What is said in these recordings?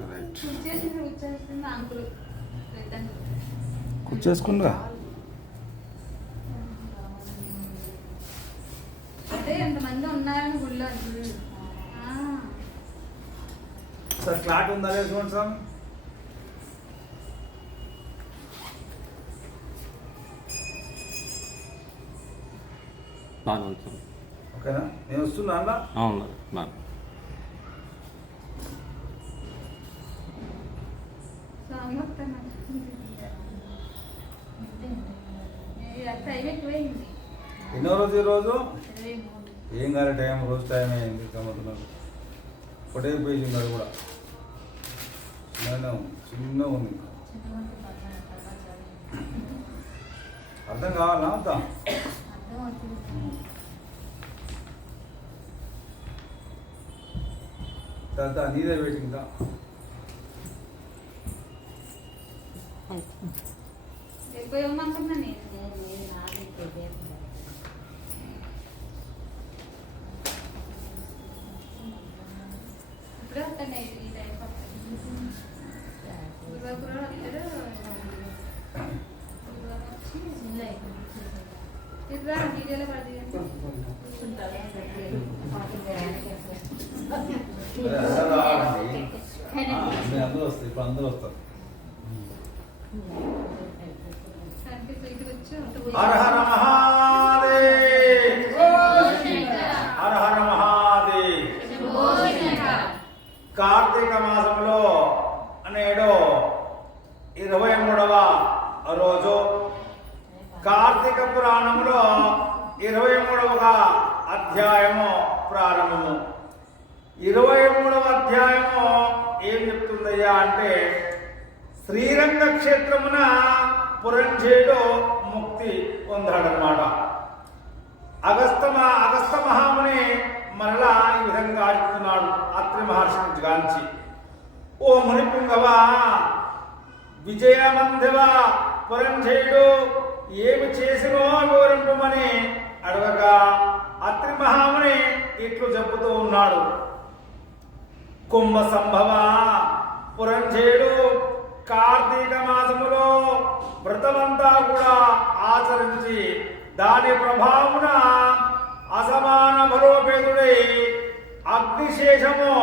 Correct. ఆ, sir clot ఉందా చూడండి సార్. ఉంటుంది ఓకేనా? నేను వస్తున్నా అన్న? అవును బాగా ఎన్నో రోజు ఈ రోజు? ఇరవై మూడు ఏం కాలే టైం రోజు టైం అయింది గమ్మతున్నారు ఒకటే పేజీ ఉన్నది కూడా. చిన్న చిన్న ఉంది. అర్థం కావాలా అంతా? తర్వాత నీదే వెయిటింగ్ దా? ఎక్కువ ఇవ్వమంటున్నా నేను ఇప్పుడే వస్తాను ఈ టైం గురువారం వస్తారు గురువారం వచ్చి ఇట్లా డీటెయిల్ పడి అందరూ వస్తారు ఇప్పుడు అందరూ వస్తారు కనిపిస్తూ ఇటు వచ్చి హర హర మహాదేవ్ హర హర మహాదేవ్ కార్తీక మాసంలో నేడు ఇరవై మూడవ రోజు కార్తీక పురాణంలో ఇరవై మూడవ అధ్యాయము ప్రారంభము. ఇరవై మూడవ అధ్యాయము ఏం చెప్తుందయ్యా అంటే శ్రీరంగ క్షేత్రమున పురంజేయుడు ముక్తి పొందాడనమాట అగస్త అగస్త మహాముని మరలా ఈ విధంగా ఆడుతున్నాడు అత్రి మహర్షిని గాంచి. ఓ మునిపుంగవా విజయమంధవ పురంజేయుడు ఏమి చేసినో వివరింపమని అడగగా అత్రి మహాముని ఇట్లు చెబుతూ ఉన్నాడు. కుంభ సంభవ పురంజేడు కార్తీక మాసములో వ్రతమంతా కూడా ఆచరించి దాని ప్రభావమున అసమాన బలోపేతుడై అగ్నిశేషము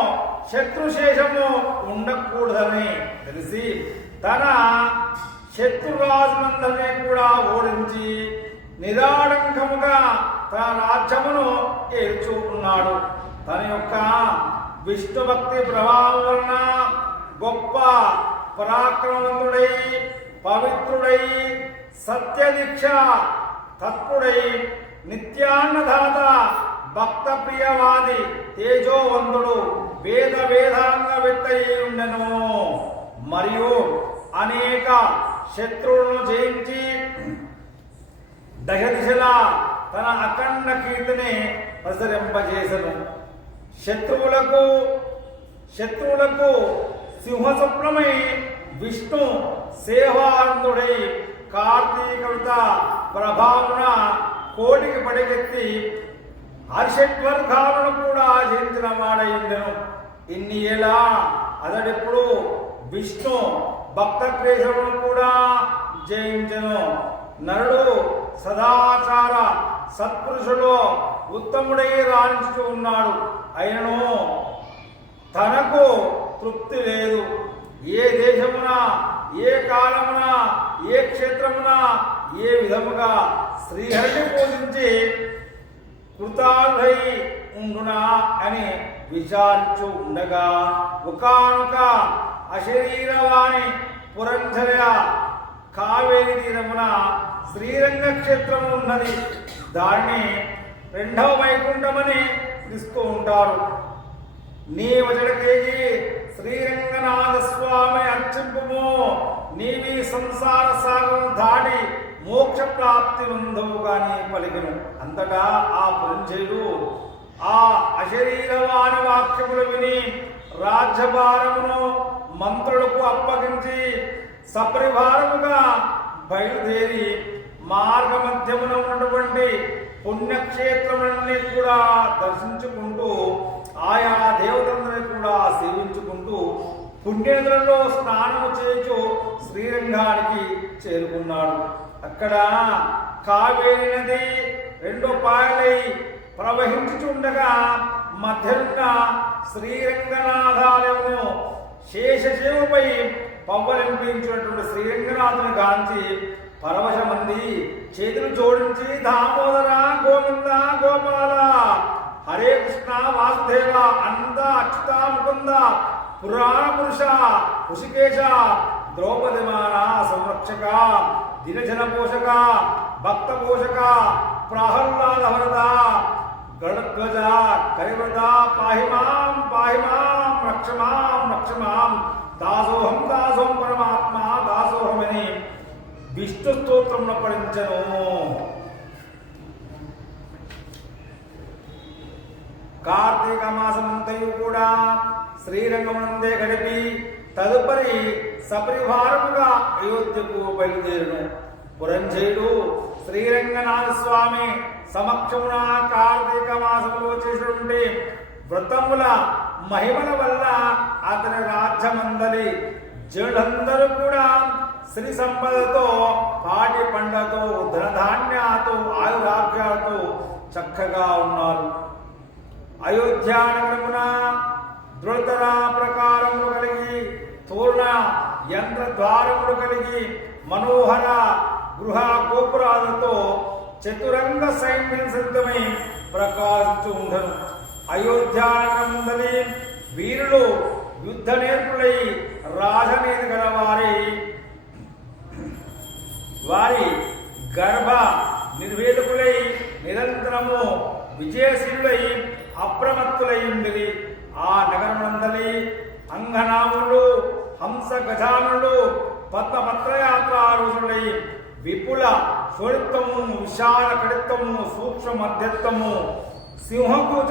శత్రుశేషము ఉండకూడదని తెలిసి తన శత్రురాజునందరినీ కూడా ఓడించి నిరాడంకముగా తన రాజ్యమును ఏర్చు తన యొక్క విష్ణు భక్తి ప్రభావం వలన గొప్ప పరాక్రమవంతుడై పవిత్రుడై సత్యదీక్ష తత్పుడై నిత్యాన్నదాత భక్త ప్రియవాది తేజోవంతుడు వేద వేదాంగ విత్తయి ఉండెను మరియు అనేక శత్రువులను జయించి దశదిశలా తన అఖండ కీర్తిని ప్రసరింపజేసను. శత్రువులకు శత్రువులకు సింహస్వప్నమై విష్ణు సేవానందుడై కార్తీకృత ప్రభావన కోటికి పడిగెత్తి హర్షడ్వర్గాలను కూడా జయించిన వాడైందను ఇన్ని ఏలా అతడిప్పుడు విష్ణు భక్త క్లేశమును కూడా జయించను. నరుడు సదాచార సత్పురుషుడు ఉత్తముడై రాణించుతూ ఉన్నాడు. అయినను తనకు తృప్తి లేదు. ఏ దేశమున ఏ కాలమున ఏ క్షేత్రమున ఏ విధముగా శ్రీహరిని పూజించి కృతార్థై ఉండునా అని విచారించు ఉండగా ఒకనొక అశరీరవాణి పురంధర కావేరి తీరమున శ్రీరంగ క్షేత్రం ఉన్నది దాన్ని రెండవ వైకుంఠమని పిలుస్తూ ఉంటారు. నీ వచడకేగి శ్రీరంగనాథ స్వామి అర్చింపుము. నీవి సంసార సాగరం దాడి మోక్ష ప్రాప్తి ఉందవు గాని పలికను. అంతటా ఆ పురంజయుడు ఆ అశరీరవాణి వాక్యములు విని రాజ్యభారమును మంత్రులకు అప్పగించి సపరివారముగా బయలుదేరి మార్గ మధ్యమున ఉన్నటువంటి పుణ్యక్షేత్రములన్నీ కూడా దర్శించుకుంటూ ఆయా దేవతలందరినీ కూడా సేవించుకుంటూ పుణ్యనదులలో స్నానము చేయించు శ్రీరంగానికి చేరుకున్నాడు. అక్కడ కావేరి నది రెండు పాయలై ప్రవహించుచుండగా మధ్యన్న శ్రీరంగనాథాలయము శేషశివుపై పవ్వలింపించినటువంటి శ్రీరంగనాథుని గాంచి పరవశమంది చేతులు జోడించి దామోదర గోవింద గోపాల హరే కృష్ణ వాసుదేవ అంద అచ్యుత ముకుంద పురాణ పురుష ఋషికేశ ద్రౌపది మాన సంరక్షక దినజన పోషక భక్త పోషక ప్రహ్లాద వరద గణధ్వజ కరివ్రత పాహి మాం రక్షమాం రక్షమాం దాసోహం దాసోహం పరమాత్మ దాసోహమని విష్ణు స్తోత్రంలో పడించను కార్తీక మాసమంతయు కూడా శ్రీరంగమునందే గడిపి తదుపరి సపరివారముగా అయోధ్యకు బయలుదేరును. పురంజయుడు శ్రీరంగనాథ స్వామి సమక్షమున కార్తీక మాసంలో చేసినటువంటి వ్రతముల మహిమల వల్ల అతని రాజ్యమందరి జనులందరూ కూడా శ్రీ సంపదతో పాటి పండ్లతో ధనధాన్యాలతో ఆయురాగ్యాలతో చక్కగా ఉన్నారు. అయోధ్యానగరమున దృఢతర ప్రకారములు కలిగి తోరణ యంత్ర ద్వారములు కలిగి మనోహర గృహ గోపురాలతో చతురంగ సైన్యం సిద్ధమై ప్రకాశించు ఉండను అయోధ్యానగరముందని వీరులు యుద్ధ నేర్పులై రాజనీతి గలవారై వారి గర్భ నిర్వేదకులై నిరంతరము విజయశీలులై అప్రమత్తులై ఉండేది ఆ నగరమునందలి అంగనాములు హంస గజానులు పద్మపత్రయాత్ర ఆరోజులై విపుల స్వరిత్వము విశాల కడిత్వము సూక్ష్మ మధ్యత్వము సింహకూచ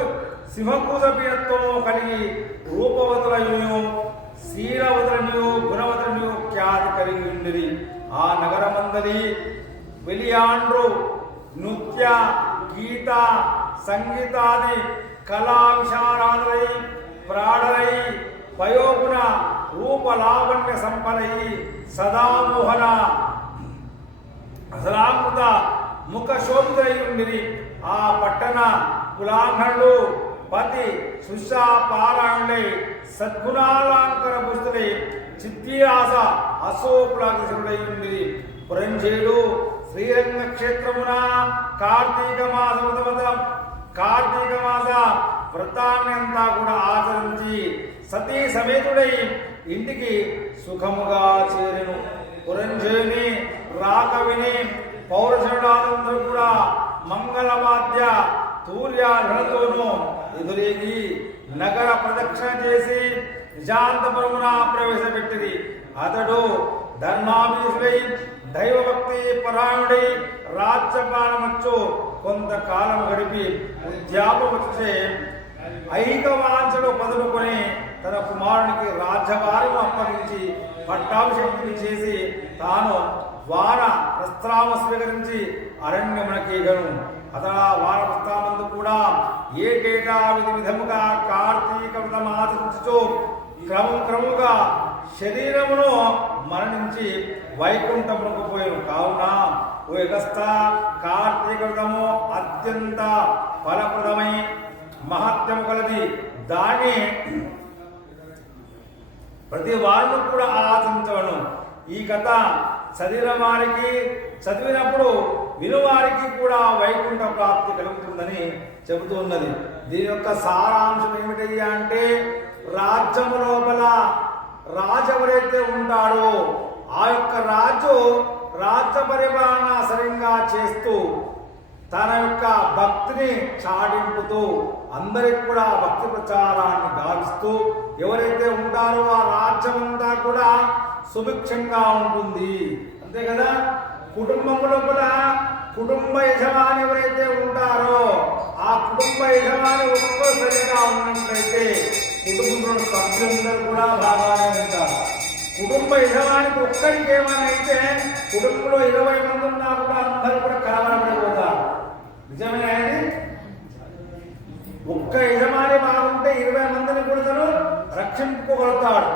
సింహకూజ పీడత్వము కలిగి రూపవతులయు శీలవతులనియు గుణవతులనియు ఖ్యాతి కలిగి ఉండేది ఆ నగరమందలి వెలియాండ్రు నృత్య గీత సంగీతాది కళా విశారాదులై ప్రాణలై పయోగుణ రూపలావణ్య సంపలై సదామోహన అసలామృత ముఖ శోభితై ఉండిరి ఆ పట్టణ కులాంగణులు పతి సుషా పారాయణులై సద్గుణాలంకర పుస్తులై చిత్తిరాస అశోకులాగ్రసుడై ఉండిరి పురంజేడు శ్రీరంగ క్షేత్రమున కార్తీక మాస వ్రత కార్తీక మాస వ్రతాన్ని అంతా కూడా ఆచరించి సతీ సమేతుడై ఇంటికి సుఖముగా చేరెను. పురంజయుని రాక విని కూడా మంగళవాద్య తూర్యాలతోనూ ఎదురేగి నగర ప్రదక్షిణ చేసి నిజాంతపురమున ప్రవేశపెట్టింది. అతడు ధర్మాభీసుడై దైవభక్తి పరాయణుడై రాజ్యపాలనచ్చు కొంతకాలం గడిపి వృద్ధాపవచ్చే వచ్చే వాంఛలు పదులుకొని తన కుమారునికి రాజ్యభారం అప్పగించి పట్టాభిషక్తిని చేసి తాను వాన ప్రస్త్రామ స్వీకరించి అరణ్యమునకేగను అతడా వాన ప్రస్థానందు కూడా ఏకేటా విధి విధముగా కార్తీక వ్రతం ఆచరించుచు క్రమం క్రమంగా శరీరమును మరణించి వైకుంఠమునకు పోయాను కావున ఓ ఎగస్త కార్తీక వ్రతము అత్యంత ఫలప్రదమై మహత్యము కలది. దాన్ని ప్రతి వాళ్ళు కూడా ఆచరించవను ఈ కథ చదివిన వారికి చదివినప్పుడు వినువారికి కూడా వైకుంఠ ప్రాప్తి కలుగుతుందని చెబుతూ ఉన్నది. దీని యొక్క సారాంశం ఏమిటయ్యా అంటే రాజ్యము లోపల రాజు ఎవరైతే ఉంటాడో ఆ యొక్క రాజు రాజ్య పరిపాలన సరిగ్గా చేస్తూ తన యొక్క భక్తిని చాటింపుతూ అందరికి కూడా భక్తి ప్రచారాన్ని గావిస్తూ ఎవరైతే ఉంటారో ఆ రాజ్యం అంతా కూడా సుభిక్షంగా ఉంటుంది. అంతే కదా? కుటుంబం లోపల కుటుంబ యజమాని ఎవరైతే ఉంటారో ఆ కుటుంబ యజమాని ఒక్కొక్కరిగా ఉన్నట్లయితే కుటుంబంలో సభ్యులందరూ కూడా బాగానే ఉంటారు కుటుంబ యజమానికి ఒక్కరికి ఏమైనా అయితే కుటుంబంలో ఇరవై మంది ఉన్నా కూడా అందరూ కూడా కలవరపడిపోతారు నిజమే అని ఒక్క యజమాని బాగుంటే ఇరవై మందిని కూడా తను రక్షించుకోగలుగుతాడు.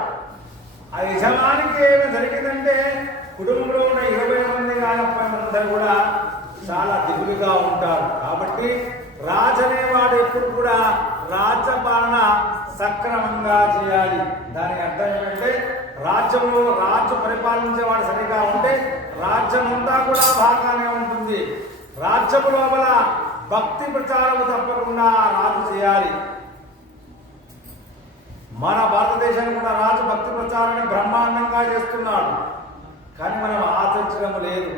ఆ యజమానికి ఏమి జరిగిందంటే కుటుంబంలో ఉన్న ఇరవై మంది కానప్పటి అందరూ కూడా చాలా దిగులుగా ఉంటారు. కాబట్టి రాజు అనేవాడు ఎప్పుడు కూడా రాజ్యపాలన సక్రమంగా చేయాలి. దాని అర్థం ఏంటంటే రాజ్యంలో రాజు పరిపాలించేవాడు సరిగా ఉంటే రాజ్యం అంతా కూడా బాగానే ఉంటుంది. రాజ్యం లోపల భక్తి ప్రచారం తప్పకుండా రాజు చేయాలి. మన భారతదేశానికి కూడా రాజు భక్తి ప్రచారాన్ని బ్రహ్మాండంగా చేస్తున్నాడు. కానీ మనం ఆచరించడం లేదు.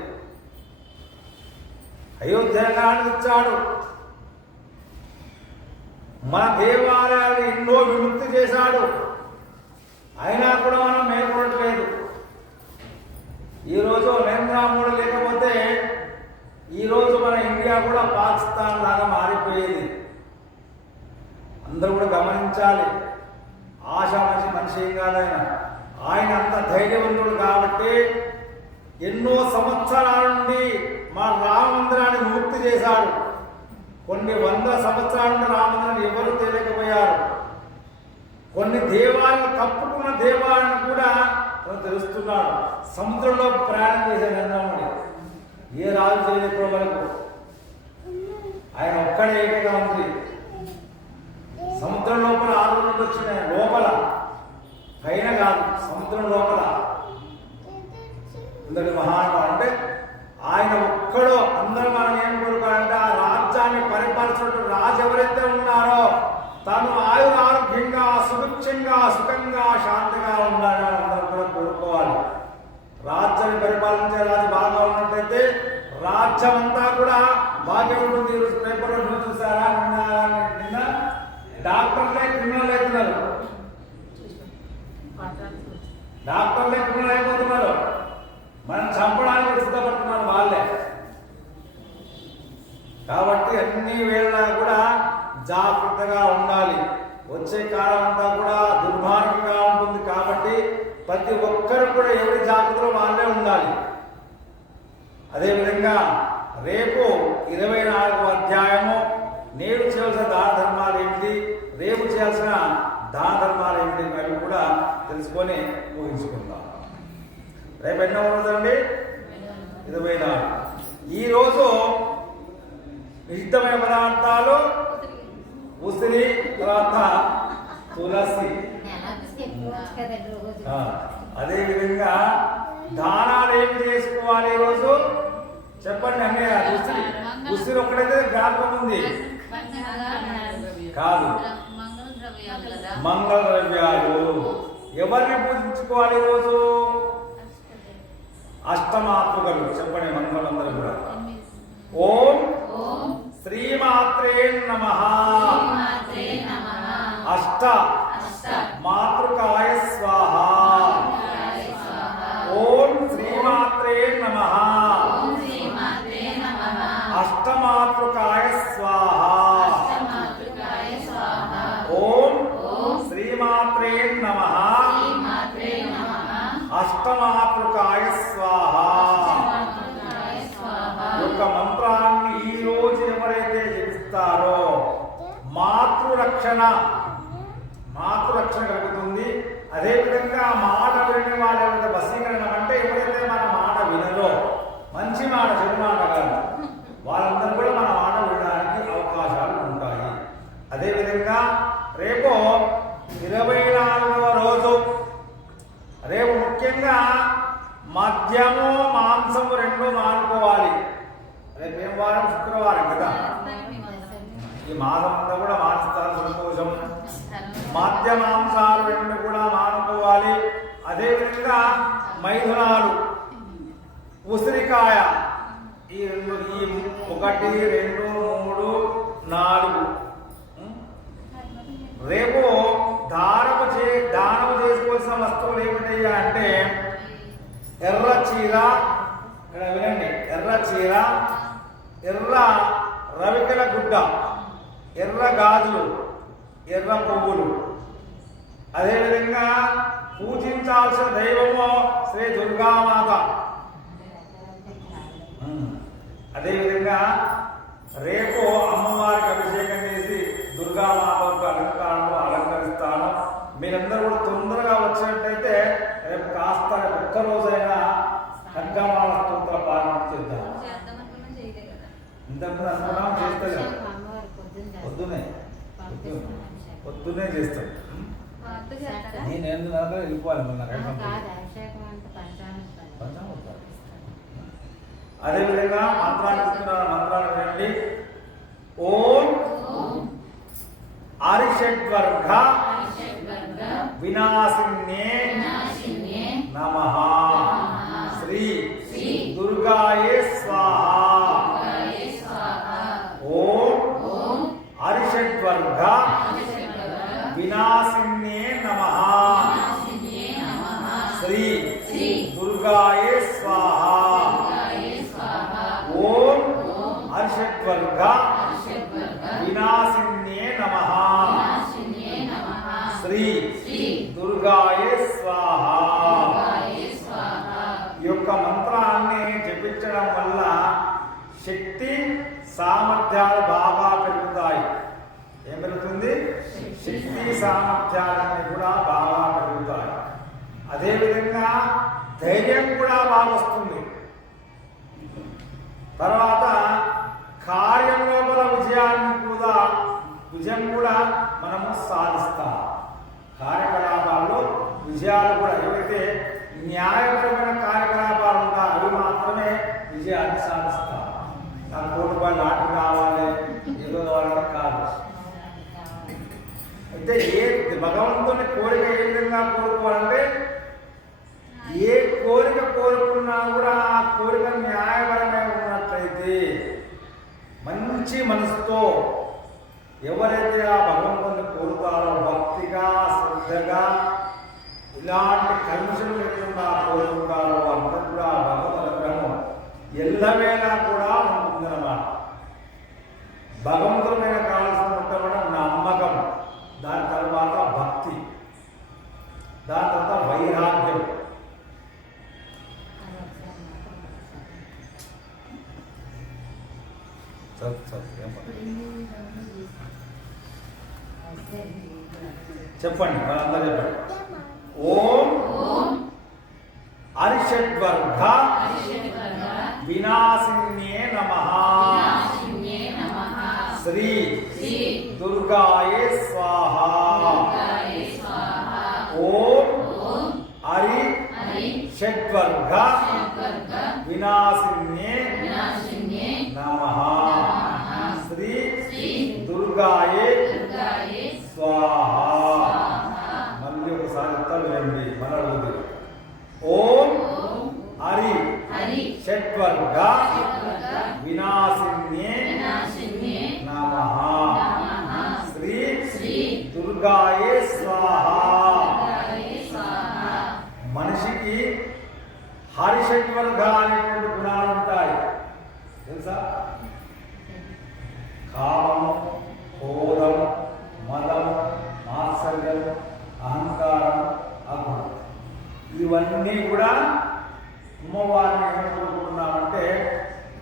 అయోధ్యగాన్ని ఇచ్చాడు మన దేవాలయాలు ఎన్నో విముక్తి చేశాడు అయినా కూడా మనం మేల్కొనట్లేదు ఈరోజు నరేంద్ర మోడీ లేకపోతే ఈరోజు మన ఇండియా కూడా పాకిస్తాన్ లాగా మారిపోయేది. అందరూ కూడా గమనించాలి. ఆశ మనిషి ఏం కాదు ఆయన. అంత ధైర్యవంతుడు కాబట్టి ఎన్నో సంవత్సరాల నుండి మా రామ మందిరాన్ని చేశాడు. కొన్ని వంద సంవత్సరాల నుండి రామమందిరాన్ని ఎవరు తెలియకపోయారు కొన్ని దేవాలను తప్పుకున్న దేవాలను కూడా తను తెలుస్తున్నాడు సముద్రంలో ప్రయాణం చేసే నిర్ణయం ఏ రాజు చేయలేదు వరకు. ఆయన ఏకంగా ఉంది? సముద్రం లోపల ఆరు నుండి వచ్చిన లోపల. పైన కాదు సముద్రం లోపల. ఇంతటి మహానుభావుడు అంటే ఆయన ఒక్కడో అందరూ మనం ఏం కోరుకోవాలంటే ఆ రాజ్యాన్ని పరిపాలించినట్టు రాజు ఎవరైతే ఉన్నారో తను ఆయుర ఆరోగ్యంగా సుభిక్షంగా సుఖంగా శాంతిగా ఉండాలని అందరూ కూడా కోరుకోవాలి. రాజ్యాన్ని పరిపాలించే రాజు బాగా ఉన్నట్టయితే రాజ్యం అంతా కూడా బాగా ఉంటుంది ఈరోజు పేపర్లో న్యూస్ చూసారా నిన్న నిన్న డాక్టర్లే క్రిమినల్ అవుతున్నారు డాక్టర్లే క్రిమినల్ అయిపోతున్నారు. మనం చంపడానికి సిద్ధపడుతున్నారు వాళ్ళే. కాబట్టి అన్ని వేళ కూడా జాగ్రత్తగా ఉండాలి. వచ్చే కాలం అంతా కూడా దుర్మార్గంగా ఉంటుంది కాబట్టి ప్రతి ఒక్కరు కూడా ఎవరి జాగ్రత్తలో వాళ్ళే ఉండాలి. అదేవిధంగా రేపు ఇరవై నాలుగవ అధ్యాయము. నేడు చేయాల్సిన దాన ధర్మాలు ఏంటి రేపు చేయాల్సిన దాన ధర్మాలు ఏంటి అవి కూడా తెలుసుకొని ఊహించుకుందాం రేపు ఎన్నో రోజండి ఇరవై నాలుగు. ఈరోజు నిషిద్ధమైన పదార్థాలు? ఉసిరి తర్వాత తులసి. ఆ, అదే విధంగా దానాలు ఏం చేసుకోవాలి ఈరోజు చెప్పండి అన్నయ్య ఉసిరి. ఉసిరి ఒక్కడైతే జ్ఞాపకం ఉంది కాదు. మంగళ ద్రవ్యాలు. ఎవరిని పూజించుకోవాలి ఈరోజు? అష్టమాతృకలు చెప్పండి మంగళందరూ కూడా. ఓం శ్రీమాత్రే నమః. అష్ట రక్షణ మాతృరక్షణ కలుగుతుంది అదేవిధంగా మాట విని వాడు ఎవరైతే వశీకరణం అంటే ఎవరైతే మన మాట వినరో మంచి మాట చెడు మాట కాదు వాళ్ళందరూ కూడా మన మాట వినడానికి అవకాశాలు ఉంటాయి అదేవిధంగా రేపు ఇరవై నాలుగవ రోజు రేపు ముఖ్యంగా మద్యము మాంసము రెండు మానుకోవాలి రేపు ఏం వారం శుక్రవారం కదా ఈ మాసం అంతా కూడా మానసిక సంతోషం మద్య మాంసాలు రెండు కూడా మానుకోవాలి అదేవిధంగా మైథునాలు ఉసిరికాయ ఈ రెండు ఈ ఒకటి రెండు మూడు నాలుగు ఉం? రేపు దానము చే దానము చేసుకోవాల్సిన ఏమిటయ్యా అంటే ఎర్ర చీర. ఇక్కడ వినండి. ఎర్ర చీర ఎర్ర రవికల గుడ్డ ఎర్ర గాజులు ఎర్ర పువ్వులు అదేవిధంగా పూజించాల్సిన దైవము శ్రీ దుర్గామాత. అదేవిధంగా రేపు అమ్మవారికి అభిషేకం చేసి దుర్గామాత యొక్క అలంకారంలో ఒక్కరోజైనా ఖడ్గమాల స్తోత్ర పాలన చేద్దాం చేద్దాం అనుకున్నా ఇంతకుముందు చేస్తలేదు. పొద్దున్న పొద్దునే పొద్దునే చేస్తాం. నేను ఎందుకు వెళ్ళిపోవాలి పంచామృతం. అదేవిధంగా ఇస్తున్నారు మంత్రాలు వినండి. ఓం షడ్వర్గ వినాశిన్యే వినాశిన్యే నమః. శ్రీ దుర్గాయే స్వాహా. ఓం అరిషడ్వర్గ వినాశిన్యే నమః. శ్రీ దుర్గాయే శక్తి సామర్థ్యాలన్నీ కూడా బాగా పెరుగుతాయి. అదేవిధంగా ధైర్యం కూడా బాగా వస్తుంది. తర్వాత కార్యం లోపల విజయాన్ని కూడా విజయం కూడా మనము సాధిస్తాం. కార్యకలాపాల్లో విజయాలు కూడా ఏవైతే న్యాయపరమైన కార్యకలాపాలు ఉంటా అవి మాత్రమే విజయాన్ని సాధిస్తాం అయితే ఏ భగవంతుని కోరిక ఏ విధంగా కోరుకోవాలంటే ఏ కోరిక కోరుకున్నా కూడా ఆ కోరిక న్యాయపరమైన ఉన్నట్లయితే మంచి మనసుతో ఎవరైతే ఆ భగవంతుని కోరుతారో భక్తిగా శ్రద్ధగా ఇలాంటి కలుషం లేకుండా కోరుకుంటారో అంతా కూడా ఆ ఎల్లవేళ కూడా ఉంటుందన్నమాట. భగవంతుడు మీద చెప్పండి వాళ్ళందరూ చెప్పండి ఓం ఓం అరిషడ్వర్గ అరిషడ్వర్గ వినాశిన్యే నమ. వినాశిన్యే నమః. శ్రీ శ్రీ దుర్గాయే షడ్వర్గ వినాశిన్యే నమః. శ్రీ శ్రీ దుర్గాయే స్వాహ. దుర్గాయే స్వాహా. మనిషికి హరిషడ్వర్గ అనేటువంటి గుణాలు ఉంటాయి. తెలుసా? కామం క్రోధం మదం మాత్సర్యం అహంకారం అగుణం ఇవన్నీ కూడా అమ్మవారిని